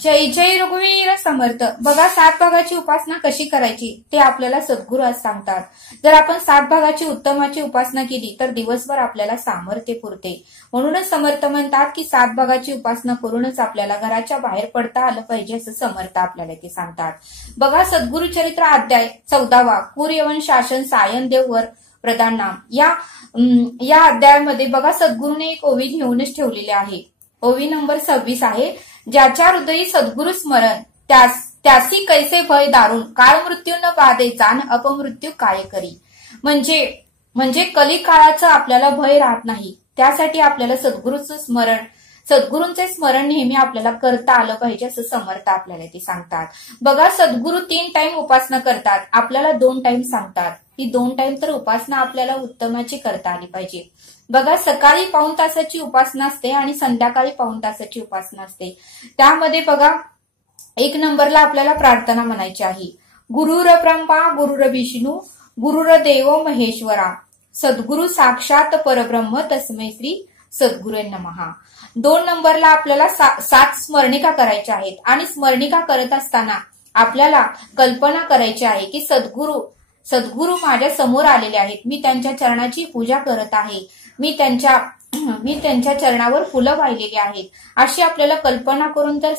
जय जय रघुवीर समर्थ। बघा, 7 भागाची उपासना कशी करायची ते आपल्याला सद्गुरू आज सांगतात। जर आपण 7 भागाची उत्तमाची उपासना केली तर दिवसभर आपल्याला सामर्थ्य पुरते। म्हणूनच समर्थ म्हणतात की 7 भागाची उपासना करूनच आपल्याला घराच्या बाहेर पडता आलं पाहिजे, असं समर्थ आपल्याला ते सांगतात। बघा, सद्गुरु चरित्र अध्याय 14वा कुर्यवन शासन सायन देव वर प्रधान नाम या अध्यायामध्ये बघा सद्गुरूने एक ओवी घेऊनच ठेवलेली आहे। ओवी नंबर 26 आहे। ज्याच्या हृदयी सद्गुरु स्मरण त्यासी कैसे भय दारुण काळ मृत्यू न बाधे जाण अपमृत्यू काय करी। म्हणजे कली काळाचं आपल्याला भय राहत नाही। त्यासाठी आपल्याला सद्गुरूंचे स्मरण नेहमी आपल्याला करता आलं पाहिजे, असं समर्थ आपल्याला ते सांगतात। बघा, सद्गुरू 3 टाइम उपासना करतात, आपल्याला 2 टाइम सांगतात। ही 2 टाइम तर उपासना आपल्याला उत्तमाची करता आली पाहिजे। बघा, सकाळी पाऊण तासाची उपासना असते आणि संध्याकाळी पाऊण तासाची उपासना असते। त्यामध्ये बघा, 1 नंबरला आपल्याला प्रार्थना म्हणायची आहे। गुरुर ब्रह्मा गुरुर विष्णू गुरुर देव महेश्वरा सद्गुरु साक्षात परब्रह्म तस्मै श्री सद्गुरे नमः। 2 नंबरला आपल्याला 7 स्मरणिका करायच्या आहेत आणि स्मरणिका करत असताना आपल्याला कल्पना करायची आहे की सद्गुरू माझ्या समोर आलेले आहेत, मी त्यांच्या चरणाची पूजा करत आहे, मी त्यांच्या चरणावर फुलं वाहिलेली आहेत, अशी आपल्याला कल्पना करून जर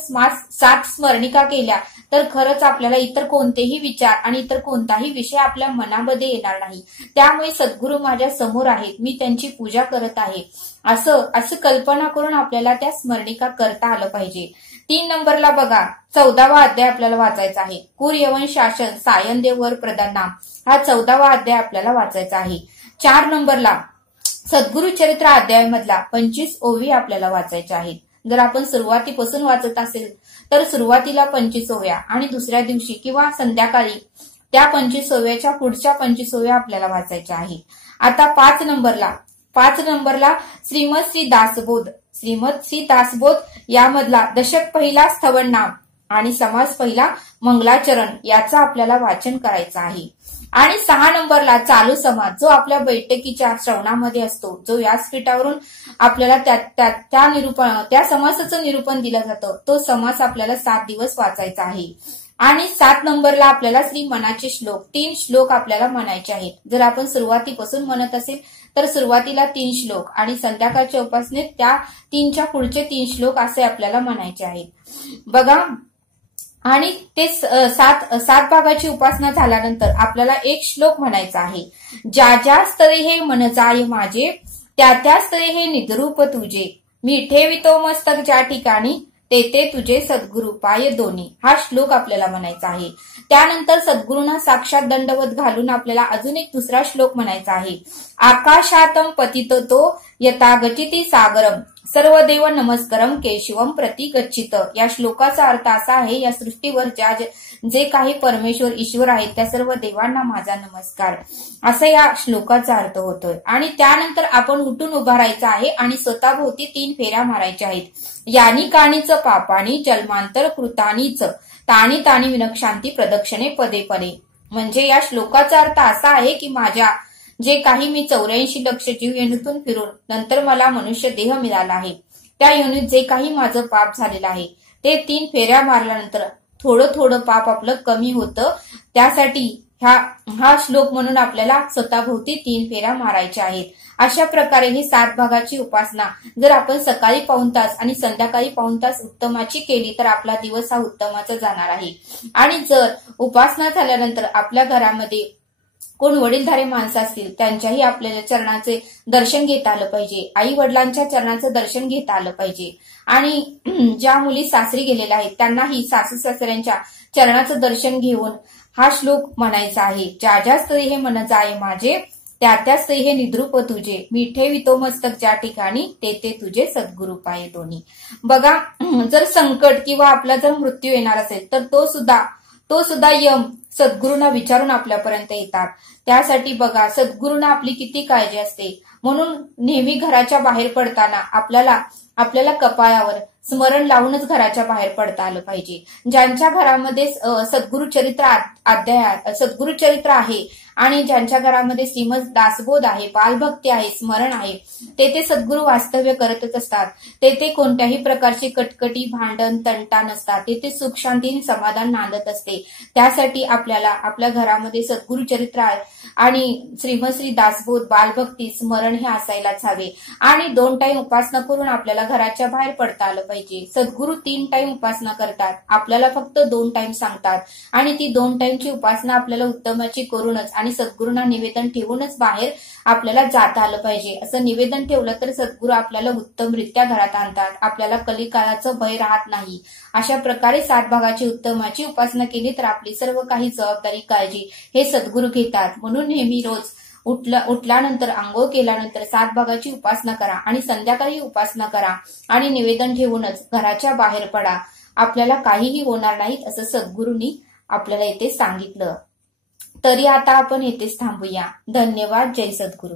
7 स्मरणिका केल्या तर खरंच आपल्याला इतर कोणतेही विचार आणि इतर कोणताही विषय आपल्या मनामध्ये येणार नाही। त्यामुळे सद्गुरू माझ्या समोर आहेत, मी त्यांची पूजा करत आहे, असं कल्पना करून आपल्याला त्या स्मरणिका करता आलं पाहिजे। 3 नंबरला बघा, 14वा अध्याय आपल्याला वाचायचा आहे। कुर्यवन शासन सायन देव वर प्रधान नाम हा 14वा अध्याय आपल्याला वाचायचा आहे। 4 नंबरला सद्गुरु चरित्र अध्यायामधला 25 ओवी आपल्याला वाचायच्या आहेत। जर आपण सुरुवातीपासून वाचत असेल तर सुरुवातीला 25 ओव्या आणि दुसऱ्या दिवशी किंवा संध्याकाळी त्या 25 ओव्याच्या पुढच्या 25 ओव्या आपल्याला वाचायच्या आहेत। आता 5 नंबरला श्रीमद श्री दासबोध यामधला दशक पहिला स्थवन नाम आणि समास पहिला मंगलाचरण याचं आपल्याला वाचन करायचं आहे। आणि 6 नंबरला चालू समास, जो आपल्या बैठकीच्या श्रवणामध्ये असतो, जो व्यासपीठावरून आपल्याला त्या समासाचं निरूपण दिलं जातं, तो समास आपल्याला 7 दिवस वाचायचा आहे। आणि 7 नंबरला आपल्याला श्री मनाचे श्लोक 3 श्लोक आपल्याला म्हणायचे आहेत। जर आपण सुरुवातीपासून म्हणत असेल तर सुरुवातीला 3 श्लोक आणि संध्याकाळच्या उपासनेत त्या 3च्या पुढचे 3 श्लोक असे आपल्याला म्हणायचे आहेत। बघा, आणि ते 7 भागाची उपासना झाल्यानंतर आपल्याला 1 श्लोक म्हणायचा आहे। ज्या ज्या स्तरे हे मन जाय माझे त्या स्तरे हे निद्रूप तुझे मी ठेवितो मस्तक ज्या ठिकाणी ते तुझे सद्गुरु पाय दोन्ही हा श्लोक आपल्याला म्हणायचा आहे। त्यानंतर सद्गुरूंना साक्षात दंडवत घालून आपल्याला अजून एक दुसरा श्लोक म्हणायचा आहे। आकाशातम पतितो तो यथा गचिती सागरम सर्व देव नमस्कारम केशवम प्रति गच्छित। या श्लोकाचा अर्थ असा आहे, या सृष्टीवर जे काही परमेश्वर ईश्वर आहेत त्या सर्व देवांना माझा नमस्कार, असं या श्लोकाचा अर्थ होतोय। आणि त्यानंतर आपण उठून उभा राहायचं आहे आणि स्वतःभोवती 3 फेऱ्या मारायच्या आहेत। यानी काणीच पापानी जन्मांतर कृतानीच ताणी विनक्षांती प्रदक्षिणे पदे पदे। म्हणजे या श्लोकाचा अर्थ असा आहे की माझ्या जे काही मी 84 लक्ष जीव योनीतून फिरून नंतर मला मनुष्य देह मिळाला आहे, त्या योनीत जे काही माझं पाप झालेलं आहे ते 3 फेऱ्या मारल्यानंतर थोडं पाप आपलं कमी होतं। त्यासाठी हा श्लोक म्हणून आपल्याला स्वतःभोवती 3 फेऱ्या मारायच्या आहेत। अशा प्रकारे ही 7 भागाची उपासना जर आपण सकाळी पाऊण तास आणि संध्याकाळी पाऊण तास उत्तमाची केली तर आपला दिवस हा उत्तमाचा जाणार आहे। आणि जर उपासना झाल्यानंतर आपल्या घरामध्ये कोण वडीलधारी माणसं असतील त्यांच्याही आपल्याला चरणाचे दर्शन घेता आलं पाहिजे, आई वडिलांच्या चरणाचं दर्शन घेता आलं पाहिजे। आणि ज्या मुली सासरी गेलेल्या आहेत त्यांनाही सासू सासऱ्यांच्या चरणाचं दर्शन घेऊन हा श्लोक म्हणायचा आहे। ज्या ज्या स्तरी हे मन जाय माझे त्या स्तरी हे निद्रूप तुझे मी ठेवितो मस्तक ज्या ठिकाणी ते तुझे सद्गुरु पाय दोन्ही। बघा, जर संकट किंवा आपला जर मृत्यू येणार असेल तर तो सुद्धा यम सद्गुरूंना विचारून आपल्यापर्यंत येतात। त्यासाठी बघा, सद्गुरूंना आपली किती काळजी असते। म्हणून नेहमी घराच्या बाहेर पडताना आपल्याला कपाळावर स्मरण लावूनच घराच्या बाहेर पडता आलं पाहिजे। ज्यांच्या घरामध्ये सद्गुरु चरित्र आहे आणि ज्यांच्या घरामध्ये श्रीमद दासबोध आहे, बालभक्ती आहे, स्मरण आहे, तेथे सद्गुरू वास्तव्य करतच असतात. तेथे कोणत्याही प्रकारची कटकटी, भांडण, तंटा नसतात. तेथे सुख, शांती, समाधान नांदत असते. त्यासाठी आपल्याला आपल्या घरामध्ये सद्गुरू चरित्र आणि श्रीमद श्री दासबोध, बालभक्ती, स्मरण हे असायलाच हवे. आणि 2 टाइम उपासना करून आपल्याला घराच्या बाहेर पडता आलं पाहिजे. सद्गुरू 3 टाइम उपासना करतात, आपल्याला फक्त 2 टाइम सांगतात. आणि ती 2 टाइमची उपासना आपल्याला उत्तमाची करूनच आणि सद्गुरूंना निवेदन ठेवूनच बाहेर आपल्याला जाता आलं पाहिजे. असं निवेदन ठेवलं तर सद्गुरू आपल्याला उत्तमरित्या घरात आणतात. आपल्याला कलिकालाचं भय राहत नाही. अशा प्रकारे 7 भागाची उत्तमाची उपासना केली तर आपली सर्व काही जबाबदारी, काळजी हे सद्गुरू घेतात. म्हणून नेहमी रोज उठल्यानंतर, आंघोळ केल्यानंतर 7 भागाची उपासना करा आणि संध्याकाळी उपासना करा आणि निवेदन ठेवूनच घराच्या बाहेर पडा. आपल्याला काहीही होणार नाही असं सद्गुरूंनी आपल्याला येथे सांगितलं. तरी आता आपण येथेच थांबूया. धन्यवाद. जय सद्गुरू.